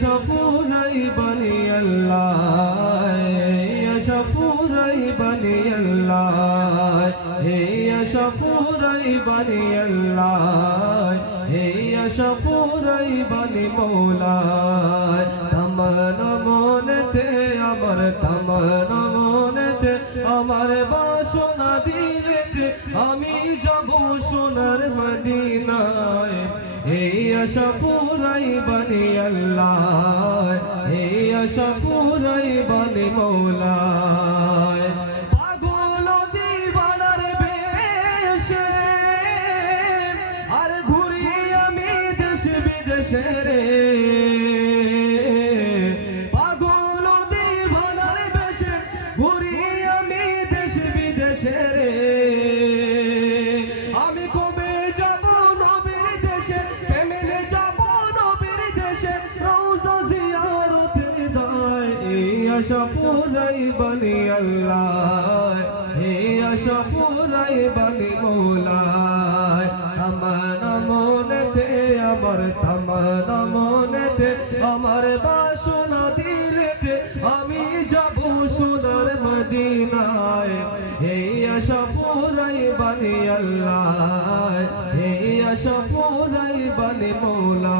শফুরাই বনি আল্লাহ, শফুরাই বনি আল্লাহ, হে শফুরাই বনি আল্লাহ, হে শফুরাই বনি মৌলা। তামান্না মনেতে আমার, তামান্না মনেতে আমার, বাসনা দিলেতে আমি যাব সোনার মদিনায়। হে শফুরাই বনি আল্লাহ, হে শফুরাই বনি মৌলা। পাগল দিওয়ানার বেশে আর ঘুরি আমি দেশ বিদেশে রে, পাগল দিওয়ানার বেশে ঘুরি আমি দেশ বিদেশে রে। আমি কবে যাব নবীর দেশে, কেমনে যাব নবীর দেশে, রওজা জিয়ারতে দায়। শফুরাই বনি আল্লাহ, হে শফুরাই বনি মৌলা। তামান্না মনেতে আমার, তামান্না মনেতে আমার, বাসনা দিলেতে আমি যাব সোনার মদিনায়। হে শফুরাই বনি আল্লাহ, হে শফুরাই বনি মৌলা।